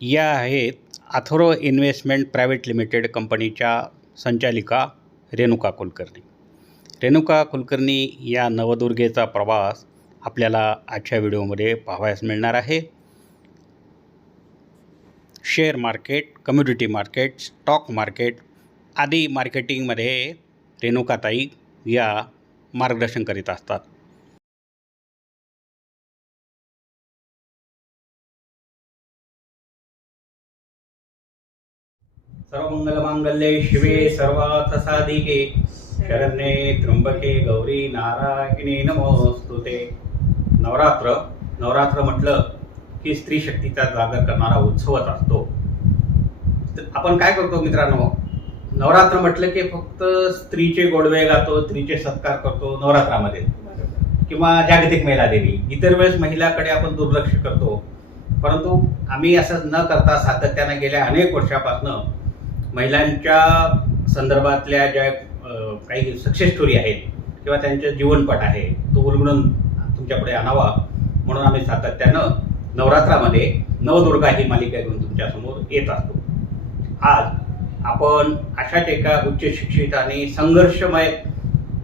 या आहेत Atharva investment private limited कंपनीच्या संचालिका रेणुका कुलकर्णी. रेणुका कुलकर्णी या नवदुर्गेचा प्रवास आपल्याला आजच्या व्हिडिओमध्ये पाहावयास मिळणार आहे. Share market community market stock market आदी मार्केटिंगमध्ये रेणुकाताई या मार्गदर्शन करीत असतात. सर्वमंगलमांगल्ये शिवे सर्वार्थ साधिके शरण्ये त्र्यंबके गौरी नारायणी नमोस्तुते नवरात्र नवरात्र म्हटलं की स्त्री शक्तीचा जागर करणारा उत्सवच असतो. आपण काय करतो मित्रांनो? नवरात्र म्हटलं की फक्त स्त्रीचे गोडवे गातो स्त्रीचे सत्कार करतो नवरात्रामध्ये. किंवा जागतिक महिला देवी. इतर वेळेस महिलाकडे आपण दुर्लक्ष करतो. परंतु आम्ही असं न करता सातत्यानं गेल्या अनेक वर्षापासून महिलांच्या संदर्भातल्या ज्या काही सक्सेस स्टोरी आहेत किंवा त्यांचे जीवनपट आहे तो उलगडून तुमच्यापुढे आणावा म्हणून आम्ही सातत्यानं नवरात्रामध्ये नवदुर्गा ही मालिका घेऊन तुमच्यासमोर येत असतो. आज आपण अशाच एका उच्च शिक्षित आणि संघर्षमय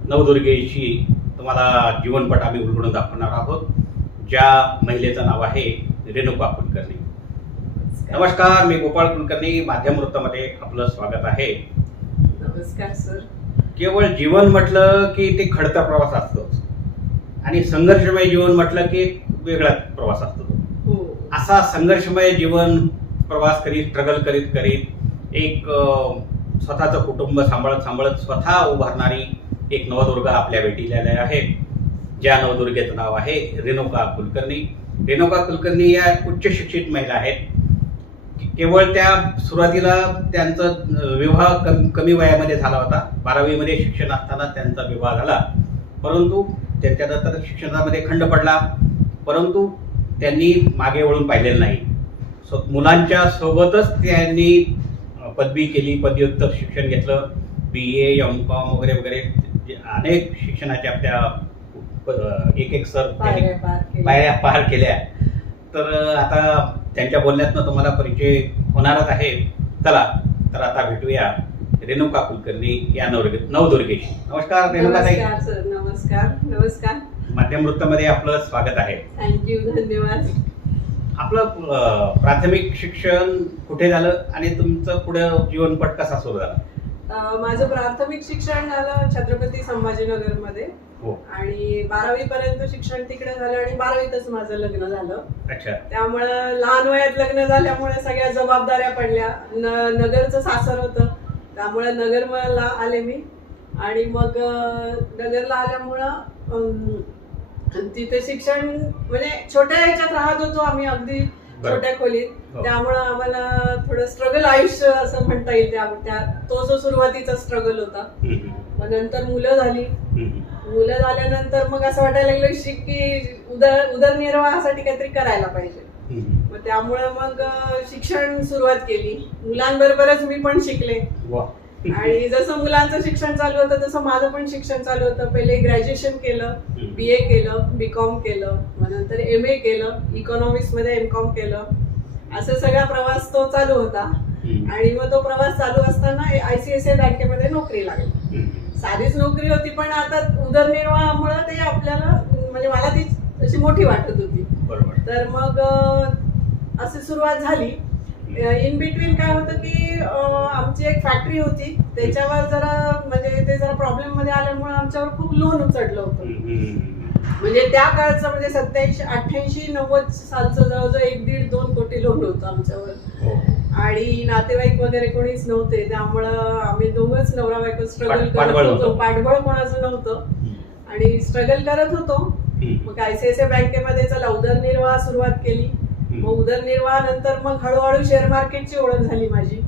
नवदुर्गेची तुम्हाला जीवनपट आम्ही उलगडून दाखवणार आहोत ज्या महिलेचं नाव आहे रेणुका कुलकर्णी. नमस्कार मी गोपाळ कुलकर्णी माध्यम वृत्तामध्ये आपलं स्वागत आहे. नमस्कार सर. केवळ जीवन म्हटलं की ते खडतर प्रवास असतो. आणि संघर्षमय जीवन म्हटलं की वेगळा प्रवास असतो. हो. असा संघर्षमय जीवन प्रवास करीत स्ट्रगल करीत करीत एक स्वतःचं कुटुंब सांभाळत सांभाळत स्वतः उभारणारी एक नवदुर्गा आपल्या भेटीला आहे. ज्या नवदुर्गेचं नाव आहे रेणुका कुलकर्णी. रेणुका कुलकर्णी या उच्च शिक्षित महिला आहेत. केवळ त्या सुरुवातीला त्यांचा विवाह कम कमी वयामध्ये झाला होता. बारावीमध्ये शिक्षण असताना त्यांचा विवाह झाला. परंतु त्याच्यानंतर शिक्षणामध्ये खंड पडला. परंतु त्यांनी मागे वळून पाहिलेलं नाही. सो मुलांच्या सोबतच त्यांनी पदवी केली पदव्युत्तर शिक्षण घेतलं. बी ए एम कॉम वगैरे वगैरे. जे अनेक शिक्षणाच्या त्या अं, एक एक सर त्यांनी पायऱ्या पार केल्या. तर आता त्यांच्या बोलण्यातनं तुम्हाला परिचय होणारच आहे. चला तर आता भेटूया रेणुका कुलकर्णी या नवदुर्गे नवदुर्गेशी. नमस्कार रेणुका नमस्कार सर. नमस्कार. नमस्कार. माध्यम वृत्तामध्ये आपलं स्वागत आहे. थँक्यू धन्यवाद. आपलं प्राथमिक शिक्षण कुठे झालं आणि तुमचं पुढं जीवनपट कसा सुरू झाला? माझं प्राथमिक शिक्षण झालं छत्रपती संभाजीनगरमध्ये हो. आणि बारावी पर्यंत शिक्षण तिकडे झालं आणि बारावीतच माझं लग्न झालं. अच्छा. त्यामुळं लहान वयात लग्न झाल्यामुळे सगळ्या जबाबदाऱ्या पडल्या. न नगरचं सासर होतं. त्यामुळे नगर मला आले मी. आणि मग नगरला आल्यामुळं तिथे शिक्षण म्हणजे छोट्या ह्याच्यात राहत होतो आम्ही अगदी. छोट्या खोलीत. हो. त्यामुळं आम्हाला थोडं स्ट्रगल आयुष्य असं म्हणता येईल त्या तो जो सुरुवातीचा स्ट्रगल होता. मग नंतर मुलं झाली. मुलं झाल्यानंतर मग असं वाटायला लागलं शिक की उदर उदरनिर्वाहासाठी काहीतरी करायला पाहिजे. मग त्यामुळे मग शिक्षण सुरुवात केली. मुलांबरोबरच मी पण शिकले. आणि जसं मुलांचं शिक्षण चालू होतं तसं माझं पण शिक्षण चालू होतं. पहिले ग्रॅज्युएशन केलं. बी ए केलं बी कॉम केलं मग नंतर एम ए केलं इकॉनॉमिक्समध्ये एम कॉम केलं. असं सगळा प्रवास तो चालू होता. आणि मग तो प्रवास चालू असताना आयसीआयसीआय बँकेमध्ये नोकरी लागली. साधीच नोकरी होती पण आता उदरनिर्वाहामुळे ते आपल्याला म्हणजे मला ती अशी मोठी वाटत होती. तर मग अशी सुरुवात झाली. इन बिटवीन काय होतं की आमची एक फॅक्टरी होती त्याच्यावर जरा म्हणजे ते जरा प्रॉब्लेममध्ये आल्यामुळे आमच्यावर खूप लोन उचडलं होतं. म्हणजे त्या काळचं म्हणजे सत्याऐंशी अठ्ठ्याऐंशी नव्वद सालचं जवळजवळ एक दीड दोन कोटी लोन होतं आमच्यावर हो. आणि नातेवाईक वगैरे कोणीच नव्हते त्यामुळं आम्ही दोघंच नवरा बायको स्ट्रगल करत होतो. पाठबळ कोणाचं नव्हतं. आणि स्ट्रगल करत होतो. मग आयसीआयसीआय बँकेमध्ये चला उदरनिर्वाह सुरुवात केली मग उदरनिर्वाहानंतर मग हळूहळू शेअर मार्केटची ओळख झाली माझी.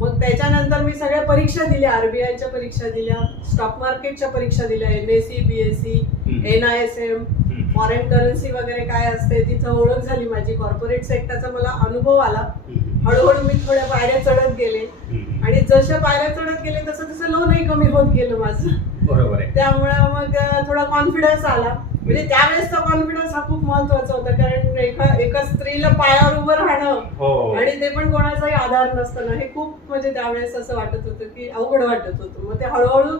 मग त्याच्यानंतर मी सगळ्या परीक्षा दिल्या आरबीआयच्या परीक्षा दिल्या स्टॉक मार्केटच्या परीक्षा दिल्या NSC BSC. N I S M. Foreign currency वगैरे काय असते तिथं ओळख झाली माझी. कॉर्पोरेट सेक्टरचा मला अनुभव आला. हळूहळू मी थोड्या पायऱ्या चढत गेले. आणि जशा पायऱ्या चढत गेले तसं तसं लोनही कमी होत गेलं माझं. बरोबर त्यामुळे मग थोडा कॉन्फिडन्स आला. म्हणजे त्यावेळेसचा कॉन्फिडन्स हा खूप महत्त्वाचा होता. कारण एका एका स्त्रीला पायावर उभं राहणं हो. आणि ते पण कोणाचाही आधार नसताना. हे खूप म्हणजे त्यावेळेस असं वाटत होतं की अवघड वाटत होतं. मग ते हळूहळू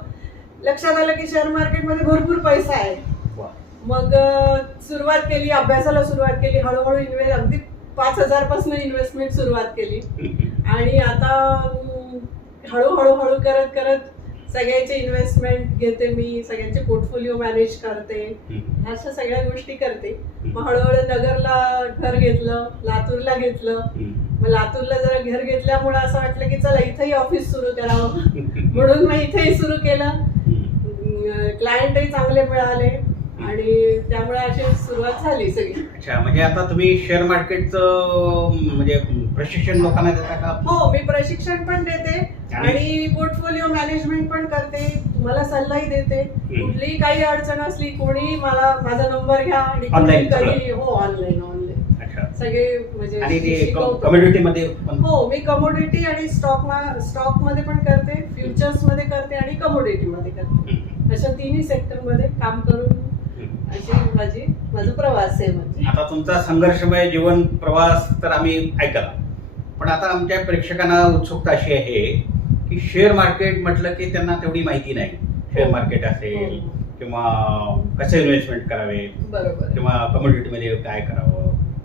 लक्षात आलं की शेअर मार्केटमध्ये भरपूर पैसा आहे. मग सुरुवात केली अभ्यासाला सुरुवात केली. हळूहळू इन्व्हेस्ट अगदी पाच हजारपासून इन्व्हेस्टमेंट सुरुवात केली. आणि आता हळूहळू हळू करत करत सगळ्याचे इन्व्हेस्टमेंट घेते मी सगळ्यांचे पोर्टफोलिओ मॅनेज करते अशा सगळ्या गोष्टी करते. मग हळूहळू नगरला घर घेतलं लातूरला घेतलं. मग लातूरला जरा घर घेतल्यामुळे असं वाटलं की चला इथेही ऑफिस सुरू करावं. म्हणून मग इथेही सुरू केलं. क्लायंटही चांगले मिळाले आणि त्यामुळे अशी सुरुवात झाली सगळी. अच्छा म्हणजे आता तुम्ही शेअर मार्केटचं म्हणजे प्रशिक्षण लोकांना देता का? हो मी प्रशिक्षण पण देते आणि? पोर्टफोलिओ मॅनेजमेंट पण करते. तुम्हाला सल्लाही देते. कुठलीही काही अडचण असली कोणी मला माझा नंबर घ्या आणि कधी हो ऑनलाईन ऑनलाईन सगळे म्हणजे मध्ये हो मी कमोडिटी आणि स्टॉक स्टॉकमध्ये पण करते फ्युचर्समध्ये करते आणि कमोडिटी मध्ये करते. अशा तिन्ही सेक्टरमध्ये काम करून. अशी माझी माझा प्रवास आहे म्हणजे. आता तुमचा संघर्षमय जीवन प्रवास तर आम्ही ऐकला. पण आता आमच्या प्रेक्षकांना उत्सुकता अशी आहे की शेअर मार्केट म्हटलं की त्यांना तेवढी माहिती नाही. शेअर मार्केट असेल हो. किंवा कसे इन्व्हेस्टमेंट करावे बरोबर. किंवा कम्युनिटीमध्ये काय करावं.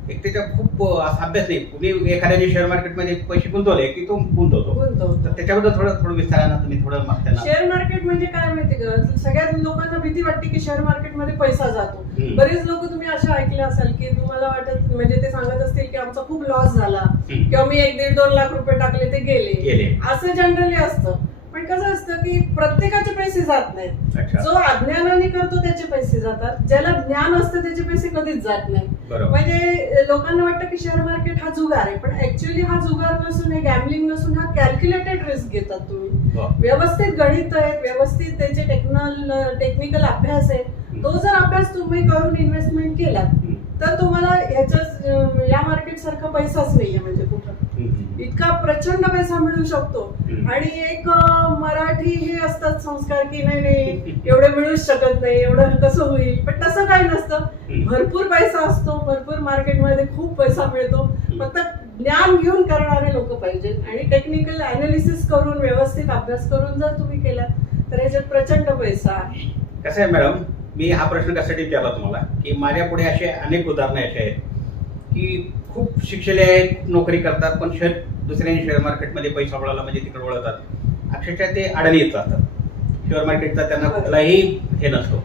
एक त्याचा खूप असा अभ्यास नाही. तुम्ही एखाद्याने शेअर मार्केटमध्ये पैसे गुंतवले की तो गुंतवतो. तर त्याच्याबद्दल थोडं थोडं विस्तारानं तुम्ही थोडं त्यांना शेअर मार्केट म्हणजे काय माहिती का? सगळ्यात लोकांना भीती वाटते की शेअर मार्केटमध्ये पैसा जातो. बरेच लोक तुम्ही अशा ऐकले असाल की तुम्हाला वाटत म्हणजे ते सांगत असतील की आमचा खूप लॉस झाला. किंवा मी एक दीड दोन लाख रुपये टाकले ते गेले. गेले. असं जनरली असतं. पण कसं असतं की प्रत्येकाचे पैसे जात नाहीत. जो अज्ञानाने करतो त्याचे पैसे जातात. ज्याला ज्ञान असतं त्याचे पैसे कधीच जात नाही म्हणजे लोकांना वाटतं की शेअर मार्केट हा जुगार आहे पण ऍक्च्युअली हा जुगार नसून हे गॅमलिंग नसून हा कॅल्क्युलेटेड रिस्क घेतात तुम्ही हो. व्यवस्थित गणित आहेत व्यवस्थित त्याचे टेक्नल टेक्निकल अभ्यास आहे तो जर अभ्यास तुम्ही करून इन्व्हेस्टमेंट हम्म. तर तुम्हाला ह्याच्या या मार्केट सारखा पैसाच नाहीये म्हणजे कुठं. इतका प्रचंड पैसा मिळू शकतो. आणि एक मराठी हे असतात संस्कार की नाही नाही एवढं मिळूच शकत नाही एवढं कसं होईल? पण तसं काही नसतं. भरपूर पैसा असतो भरपूर मार्केटमध्ये खूप पैसा मिळतो. फक्त ज्ञान घेऊन करणारे लोक पाहिजे आणि टेक्निकल अनालिसिस करून व्यवस्थित अभ्यास करून जर तुम्ही केलात तर ह्याच्यात प्रचंड पैसा आहे. कसं आहे मॅडम मी हा प्रश्न कशासाठी विचारला तुम्हाला की माझ्या पुढे असे अनेक उदाहरणं अशी आहेत की खूप शिक्षले आहेत नोकरी करतात पण शेअर दुसऱ्याने शेअर मार्केटमध्ये पैसा वळाला म्हणजे तिकडे वळतात अक्षरशः ते अडणी येत जातात शेअर मार्केटचा त्यांना. कुठलाही हे नसतो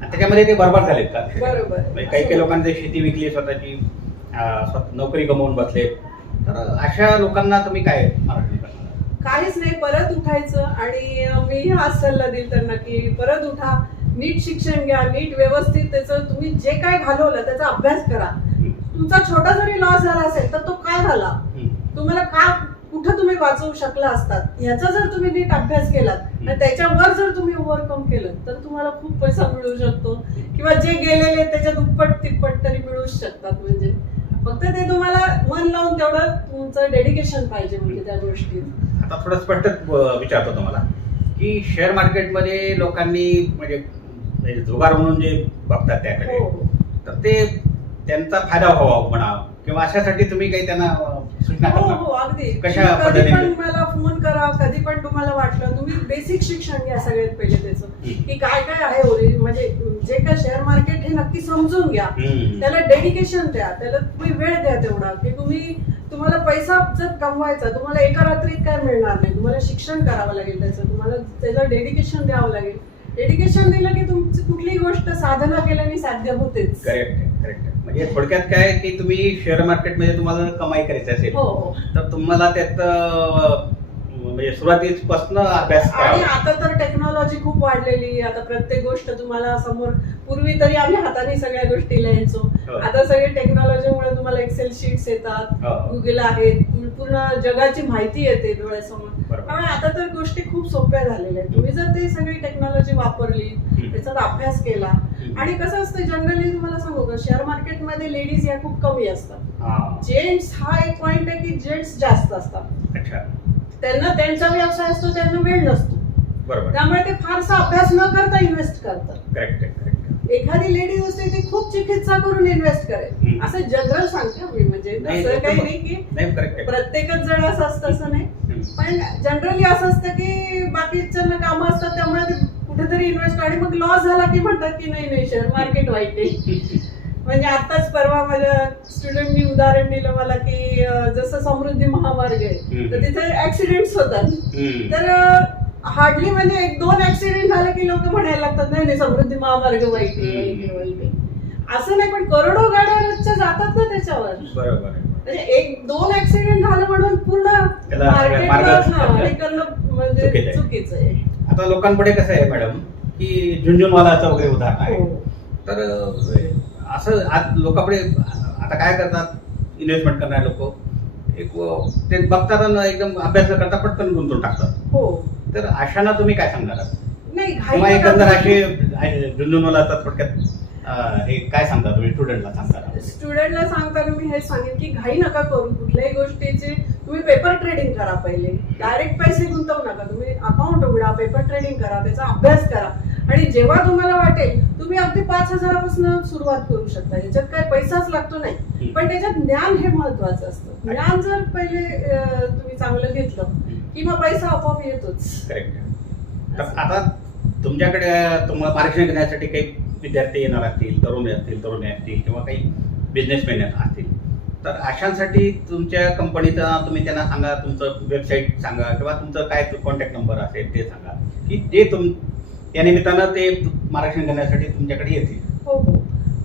आणि त्याच्यामध्ये ते बरोबर झालेत का. म्हणजे काही काही लोकांनी ते शेती विकली स्वतःची नोकरी गमावून बसले तर अशा लोकांना तुम्ही काय मार्गदर्शन करणार काहीच नाही परत उठायचं आणि मी हाच सल्ला देईल त्यांना की परत उठा नीट शिक्षण घ्या नीट व्यवस्थित त्याचं तुम्ही जे काय घालवलं त्याचा अभ्यास करा. तुमचा छोटा जरी लॉस झाला असेल तर तो काय झाला. तुम्हाला का कुठं तुम्ही वाचवू शकला असतात? ह्याचा जर तुम्ही नीट अभ्यास केलात आणि त्याच्यावर जर तुम्ही ओव्हरकम केलं तर तुम्हाला खूप पैसा मिळू शकतो. किंवा जे गेलेले त्याच्या दुप्पट तिप्पट तरी मिळूच शकतात. म्हणजे फक्त ते तुम्हाला मन लावून तेवढं तुमचं डेडिकेशन पाहिजे म्हणजे त्या गोष्टीत. आता थोडं स्पष्ट विचारतो तुम्हाला. की शेअर मार्केटमध्ये लोकांनी म्हणजे म्हणजे जुगार म्हणून जे बघतात त्याकडे. हो. तर ते त्यांचा फायदा व्हावा म्हणा किंवा अशासाठी तुम्ही काही त्यांना सूचना हो हो अगदी. कशा कधी? पण मला फोन करा कधी पण तुम्हाला वाटलं तुम्ही बेसिक शिक्षण घ्या सगळ्यात पहिले त्याचं. की काय काय आहे म्हणजे जे काय शेअर मार्केट हे नक्की समजून घ्या. त्याला डेडिकेशन द्या. त्याला तुम्ही वेळ द्या तेवढा. की तुम्ही तुम्हाला पैसा जर कमवायचा तुम्हाला एका रात्रीत काय मिळणार नाही? तुम्हाला शिक्षण करावं लागेल त्याचं. तुम्हाला त्याचं डेडिकेशन द्यावं लागेल. डेडिकेशन दिलं की तुमची कुठलीही गोष्ट साधना केल्याने साध्य होतेच. करेक्ट म्हणजे थोडक्यात काय की तुम्ही शेअर मार्केटमध्ये तुम्हाला कमाई करायची असेल हो हो. तर तुम्हाला त्यात म्हणजे सुरुवातीपासून अभ्यास आणि करावा आता तर टेक्नॉलॉजी खूप वाढलेली आहे. आता प्रत्येक गोष्ट तुम्हाला समोर पूर्वी तरी आम्ही हाताने सगळ्या गोष्टी लिहायचो हो. आता सगळे टेक्नॉलॉजीमुळे तुम्हाला एक्सेल शीट्स येतात हो. गुगल आहेत पूर्ण जगाची माहिती येते डोळ्यासमोर बरोबर. त्यामुळे आता तर गोष्टी खूप सोप्या झालेल्या आहेत तुम्ही जर ते सगळी टेक्नॉलॉजी वापरली. त्याचा अभ्यास केला आणि कसं असतं जनरली तुम्हाला सांगू का शेअर मार्केटमध्ये लेडीज या खूप कमी असतात हा. जेंट्स हा एक पॉइंट आहे की जेंट्स जास्त असतात अच्छा त्यांना त्यांचा व्यवसाय असतो त्यांना वेळ नसतो. बरोबर. त्यामुळे ते फारसा अभ्यास न करता इन्व्हेस्ट करतात. करेक्ट करेक्ट एखादी लेडी असते ती खूप चिकित्सा करून इन्व्हेस्ट करेल. असं जनरल सांगते मी म्हणजे असं काही नाही. की प्रत्येकच जण असं असतं असं नाही. पण जनरली असं असतं की बाकीच्यांना कामं असतात त्यामुळे ते कुठेतरी इन्व्हेस्ट आणि मग लॉस झाला की म्हणतात की नाही नाही शेअर मार्केट वाईट आहे. म्हणजे आताच परवा माझ्या स्टुडंटनी उदाहरण दिलं मला की जसं समृद्धी महामार्ग आहे. तर तिथे ऍक्सिडेंट होतात. तर हार्डली म्हणजे एक दोन ऍक्सिडेंट झाले की लोक म्हणायला लागतात नाही नाही समृद्धी महामार्ग वाईट आहे असं नाही पण करोडो गाड्या रोजच्या जातात ना त्याच्यावर बरोबर म्हणजे एक दोन ऍक्सिडेंट झालं म्हणून पूर्ण हा, करणं म्हणजे चुकीचं आहे. आता लोकांकडे कसं आहे मॅडम की झुंझुनवालाचं वगैरे उदाहरण आहे हो. तर असं आज लोकांकडे आता काय करतात? इन्व्हेस्टमेंट करणारे लोक. एक ते बघतात आणि एकदम अभ्यास न करता पटकन गुंतवून टाकतात. हो. तर अशांना तुम्ही काय सांगणार? नाही एकंदर असे झुंझुनवाला आता थोडक्यात हे काय सांगता तुम्ही? स्टुडंटला सांगता स्टुडंटला सांगताना मी हे सांगेन की घाई नका करू. कुठल्याही गोष्टीचे तुम्ही पेपर ट्रेडिंग करा पहिले. डायरेक्ट पैसे गुंतवू नका. तुम्ही अकाउंट उघडा पेपर ट्रेडिंग करा त्याचा अभ्यास करा. आणि जेव्हा तुम्हाला वाटेल तुम्ही अगदी पाच हजारापासून सुरुवात करू शकता. याच्यात काय पैसाच लागतो नाही. पण त्याच्यात ज्ञान हे महत्वाचं असतं. ज्ञान जर पहिले तुम्ही चांगलं घेतलं की मग पैसा आपोआप येतोच. करेक्ट तर आता तुमच्याकडे तुम्हाला मार्गदर्शन करण्यासाठी काही विद्यार्थी येणार असतील तरुण असतील तरुणी असतील किंवा काही बिझनेसमॅन असतील. तर अशांसाठी तुमच्या कंपनीचा तुम्ही त्यांना सांगा तुमचं वेबसाईट सांगा किंवा तुमचं काय कॉन्टॅक्ट नंबर असेल ते सांगा की ते तुम त्या निमित्तानं ते मार्गदर्शन करण्यासाठी तुमच्याकडे येतील. हो हो.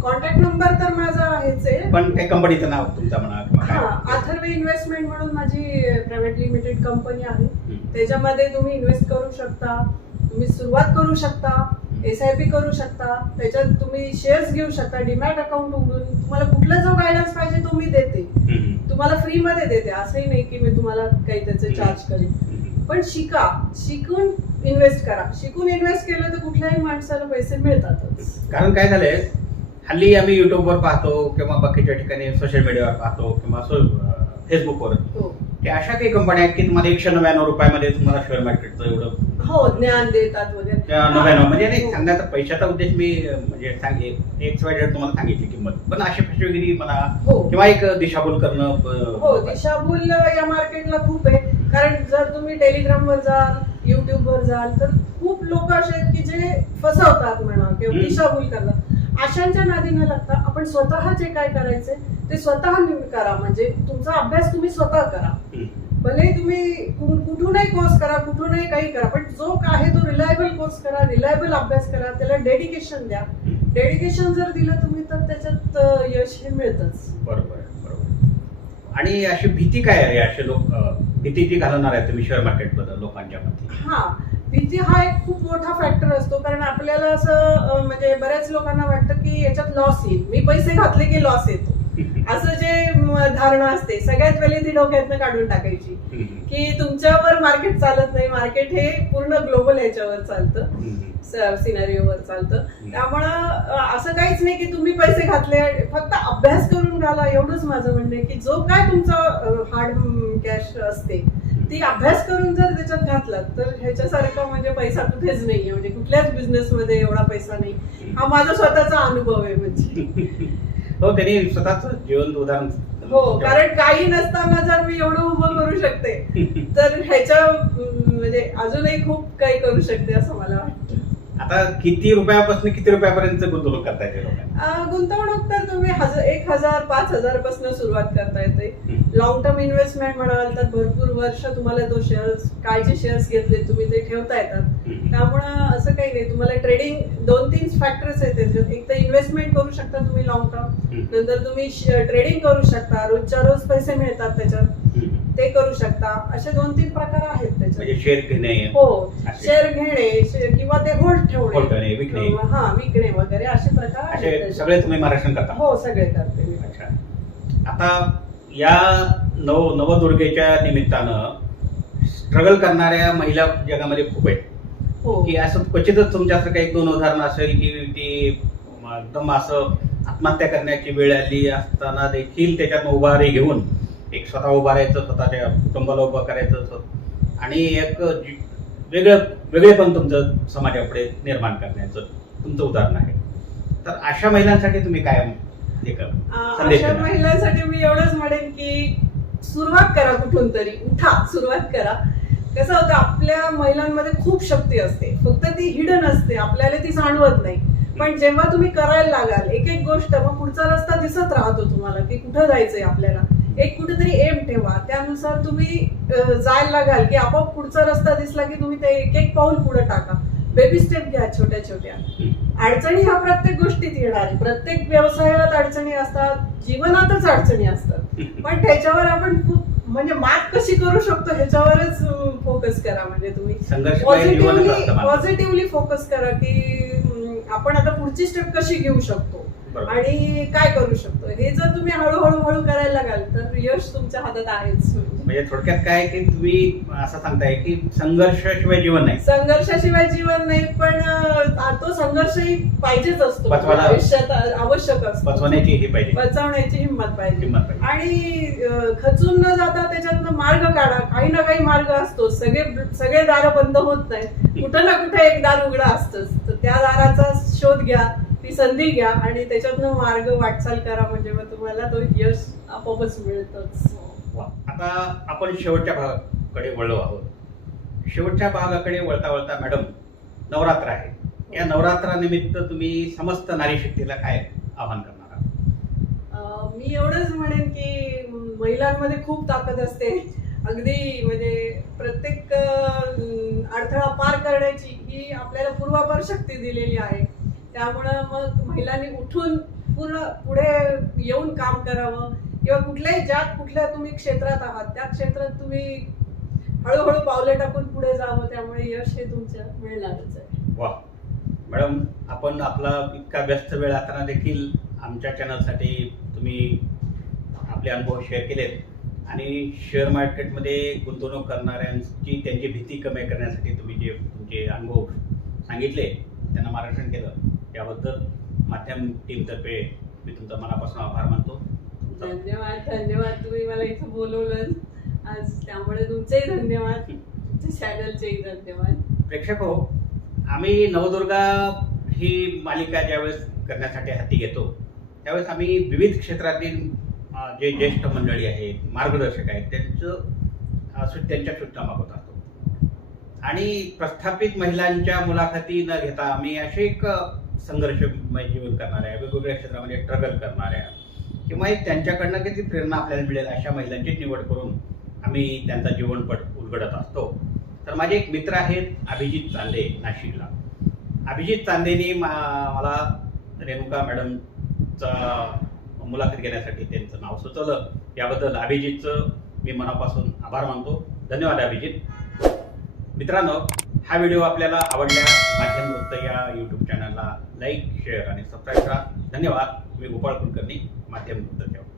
कॉन्टॅक्ट नंबर तर माझा आहेच आहे. पण त्या कंपनीचं नाव तुमचं म्हणा किंवा हा अथर्व इन्व्हेस्टमेंट म्हणून माझी प्रायव्हेट लिमिटेड कंपनी आहे. हम्म. त्याच्यामध्ये तुम्ही इन्व्हेस्ट करू शकता. तुम्ही सुरुवात करू शकता. एस आय पी करू शकता. त्याच्यात तुम्ही शेअर्स घेऊ शकता. डिमॅट अकाउंट उघडून तुम्हाला कुठला जो गायडन्स पाहिजे तो मी देते. हम्म. तुम्हाला फ्रीमध्ये देते. असंही नाही की मी तुम्हाला काही त्याचे चार्ज करेन. हम्म. पण शिका. शिकून इन्व्हेस्ट करा. शिकून इन्व्हेस्ट केलं तर कुठल्याही माणसाला पैसे मिळतातच. कारण काय झालंय? हल्ली आम्ही युट्यूबवर पाहतो किंवा बाकीच्या ठिकाणी सोशल मीडियावर पाहतो किंवा फेसबुकवर हो. की अशा काही कंपन्या आहेत की तुम्हाला एकशे नव्याण्णव रुपयामध्ये तुम्हाला शेअर मार्केटचं एवढं हो ज्ञान देतात वगैरे. नव्याण्णव. म्हणजे नाही हो. सांगण्याचा पैशाचा उद्देश मी म्हणजे सांगे एक वाय तुम्हाला सांगितली किंमत. पण अशी फसवेगिरी म्हणा हो. किंवा एक दिशाभूल करणं हो दिशाभूल या मार्केटला खूप आहे. कारण जर तुम्ही टेलिग्रामवर जाल युट्यूबवर जाल तर खूप लोक असे आहेत की जे फसवतात म्हणा किंवा. दिशाभूल करतात. अशांच्या नादी न लागता आपण स्वतः जे काय करायचे ते स्वतः करा. म्हणजे तुमचा अभ्यास तुम्ही स्वतः करा. भले तुम्ही कुठूनही कोर्स करा कुठूनही काही करा पण जो आहे तो रिलायबल कोर्स करा रिलायबल अभ्यास करा त्याला डेडिकेशन द्या. डेडिकेशन जर दिलं तुम्ही तर त्याच्यात यश हे मिळतच. बरोबर बरोबर आणि अशी भीती काय आहे? असे लोक भीती ती घालवणार आहे तुम्ही शेअर मार्केटबद्दल लोकांच्या मध्ये हा भीती हा एक खूप मोठा फॅक्टर असतो. कारण आपल्याला असं म्हणजे बऱ्याच लोकांना वाटतं की याच्यात लॉस येईल. मी पैसे घातले की लॉस येतो. असं जे धारणा असते. सगळ्यात पहिले ती डोक्यातनं काढून टाकायची. की तुमच्यावर मार्केट चालत नाही. मार्केट हे पूर्ण ग्लोबल याच्यावर चालतं. सिनारिओवर चालतं. त्यामुळं असं काहीच नाही की तुम्ही पैसे घातले फक्त अभ्यास करून घाला एवढंच माझं म्हणणं आहे की जो काय तुमचा हार्ड कॅश असते ती अभ्यास करून जर त्याच्यात घातलात तर ह्याच्यासारखा म्हणजे पैसा कुठेच नाहीये. म्हणजे कुठल्याच बिझनेस मध्ये एवढा पैसा नाही. हा माझा स्वतःचा अनुभव आहे म्हणजे. हो त्यांनी स्वतःच जीवन उदाहरण हो कारण काही नसताना जर मी एवढं उभं करू शकते तर ह्याच्या म्हणजे अजूनही खूप काही करू शकते असं मला वाटतं. आता किती रुपयापासून किती रुपयापर्यंत गुंतवणूक करता येते लोकांना अं, गुंतवणूक तर तुम्ही एक हजार पाच हजारपासून सुरुवात करता येते हम्म. लॉंग टर्म इन्व्हेस्टमेंट म्हणाल तर भरपूर वर्ष तुम्हाला तो शेअर्स काय जे शेअर्स घेतले तुम्ही ते ठेवता येतात हम्म. त्यामुळं असं काही नाही तुम्हाला ट्रेडिंग दोन तीन फॅक्टर्स आहेत त्याच्यात एक तर इन्व्हेस्टमेंट करू शकता तुम्ही लॉंग टर्म हम्म. नंतर तुम्ही ट्रेडिंग करू शकता रोजच्या रोज पैसे मिळतात त्याच्यात. ते करू शकता. असे दोन तीन प्रकार आहेत म्हणजे त्याच्यात शेअर घेणे हो असे. शेअर घेणे किंवा ते होल्ड Hold ठेवणे विकणे. किंवा हा विकणे वगैरे असे प्रकार आहेत असे. सगळे तुम्ही महाराष्ट्र करता. हो सगळे करते मी. अच्छा. आता या नव नवदुर्गेच्या निमित्तानं स्ट्रगल करणाऱ्या महिला जगामध्ये खूप आहेत. हो. की असं क्वचितच तुमच्यासारखं एक दोन उदाहरण असेल की ती एकदम असं आत्महत्या करण्याची वेळ आली असताना देखील त्याच्यात उभारी घेऊन एक स्वतः उभा राहायचं स्वतःच्या कुटुंबाला उभं करायचं आणि एक जी- वेगळं वेगळेपण तुमचं समाजापुढे निर्माण करण्याचं तुमचं उदाहरण आहे. तर अशा महिलांसाठी तुम्ही काय हे कर? अशा. महिलांसाठी मी एवढंच म्हणेन की सुरुवात करा कुठून तरी. उठा सुरुवात करा. कसं होतं आपल्या महिलांमध्ये खूप शक्ती असते. फक्त ती हिडन असते आपल्याला ती जाणवत नाही. पण जेव्हा तुम्ही करायला लागाल एक एक गोष्ट मग पुढचा रस्ता दिसत राहतो तुम्हाला की कुठं जायचंय आपल्याला. एक कुठेतरी एम ठेवा. त्यानुसार तुम्ही जायला लागाल की आपोआप पुढचा रस्ता दिसला की तुम्ही ते एक एक पाऊल पुढे टाका. बेबी स्टेप घ्या छोट्या छोट्या. अडचणी ह्या प्रत्येक गोष्टीत येणार प्रत्येक व्यवसायात अडचणी असतात जीवनातच अडचणी असतात. पण त्याच्यावर आपण खूप म्हणजे मात कशी करू शकतो ह्याच्यावरच फोकस करा. म्हणजे तुम्ही पॉझिटिव्हली पॉझिटिव्हली फोकस करा की आपण आता पुढची स्टेप कशी घेऊ शकतो. आणि काय करू शकतो? हे जर तुम्ही हळूहळू हळू करायला लागाल तर यश तुमच्या हातात आहेच. म्हणजे थोडक्यात काय की तुम्ही असं सांगताय की संघर्षाशिवाय जीवन नाही. संघर्षाशिवाय जीवन नाही पण तो संघर्षही पाहिजेच असतो. आयुष्यात आवश्यक असतो. पचवण्याची हे पाहिजे. पचवण्याची हिंमत पाहिजे. आणि खचून न जाता त्याच्यातनं मार्ग काढा. काही ना काही मार्ग असतो. सगळे सगळे दार बंद होत नाही कुठं ना कुठे एक दार उघडा असतच. तर त्या दाराचा शोध घ्या. ती संधी घ्या आणि त्याच्यातनं मार्ग वाटचाल करा म्हणजे मग तुम्हाला तो यश आपोआपच मिळतच. आता आपण शेवटच्या भागाकडे वळलो आहोत. शेवटच्या भागाकडे वळता वळता मॅडम नवरात्र आहे. या नवरात्रानिमित्त तुम्ही समस्त नारी शक्तीला काय आवाहन करणार आहात? मी एवढंच म्हणेन की महिलांमध्ये खूप ताकद असते. अगदी म्हणजे प्रत्येक अडथळा पार करण्याची ही आपल्याला पूर्वापर शक्ती दिलेली आहे. त्यामुळं मग महिलांनी उठून पूर्ण पुढे येऊन काम करावं. किंवा कुठल्याही ज्या कुठल्या तुम्ही क्षेत्रात आहात त्या क्षेत्रात तुम्ही हळूहळू पावलं टाकून पुढे जावं त्यामुळे यश हे तुमच्या मिळणारच आहे. वा. मॅडम आपण आपला इतका व्यस्त वेळ असताना देखील आमच्या चॅनलसाठी तुम्ही आपले अनुभव शेअर केलेत. आणि शेअर मार्केटमध्ये गुंतवणूक करणाऱ्यांची त्यांची भीती कमी करण्यासाठी तुम्ही जे तुमचे अनुभव सांगितले त्यांना मार्गदर्शन केलं. याबद्दल माध्यम टीमतर्फे मी तुमचा मनापासून आभार मानतो. धन्यवाद धन्यवाद. तुम्ही मला इथं बोलवलं आज त्यामुळे तुमचेही धन्यवाद. तुमच्या चॅनलचेही धन्यवाद. प्रेक्षक हो आम्ही नवदुर्गा ही मालिका ज्यावेळेस करण्यासाठी हाती घेतो त्यावेळेस आम्ही विविध क्षेत्रातील जे ज्येष्ठ मंडळी आहेत मार्गदर्शक आहेत त्यांचं त्यांच्या सूचना मागवत असतो आणि प्रस्थापित महिलांच्या मुलाखती न घेता आम्ही असे एक संघर्षमय जीवन करणाऱ्या वेगवेगळ्या क्षेत्रामध्ये स्ट्रगल करणाऱ्या किंवा एक त्यांच्याकडनं किती प्रेरणा आपल्याला मिळेल अशा महिलांची निवड करून आम्ही त्यांचा जीवनपट उलगडत असतो. तर माझे एक मित्र आहेत अभिजित चांदे नाशिकला. अभिजित चांदेनी मा- मला रेणुका मॅडमचा मुलाखत घेण्यासाठी त्यांचं नाव सुचवलं. याबद्दल अभिजितचं मी मनापासून आभार मानतो. धन्यवाद अभिजित. मित्रांनो हा व्हिडिओ आपल्याला आवडला माध्यम वृत्त या यूट्यूब चॅनलला लाईक शेअर आणि सबस्क्राईब करा. धन्यवाद. मी गोपाळ कुलकर्णी माध्यम वृत्त ठेवा